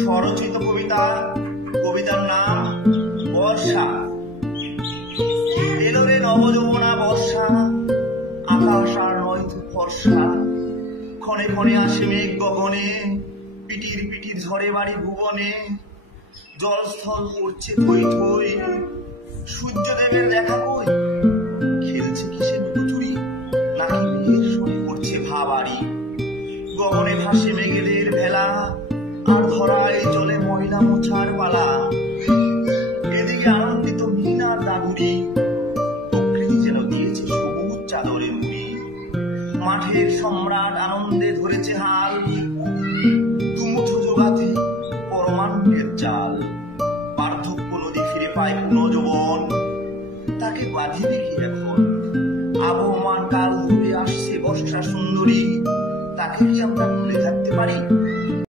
স্বরচিত কবিতা, কবিতার নাম বর্ষা। এলো রে নবযৌবনা বর্ষা, আকাশ আর নয় তো ফর্সা। ক্ষণে ক্ষণে আসে মেঘ গগনে, পিটির পিটির ঝরে বাড়ি ভুবনে। জলস্থল পড়ছে থই থই, সূর্যদেবের দেখা কই? খেলছে কিসে লুকোচুরি, নাকি মেঘের সরে পড়ছে ভাবাড়ি। গগনে ভাসে মেঘেদের ভেলা, আর ধরায় জলে ময়লা মোছার পালা। এদিকে আনন্দিত মিন আর দাদুরি, প্রকৃতি যেন দিয়েছে সবুজ চাদরের মুড়ি। মাঠের সম্রাট আনন্দে ধরেছে হাল, দুমুঠো জোগাতে পরমাণুর জাল। বার্ধক্য নদী ফিরে পায় পুনর্যৌবন, তাকে বাঁধিবে কি এখন? আবহমান কাল ধরে আসছে বর্ষা সুন্দরী, তাকে কি আমরা ভুলে থাকতে পারি?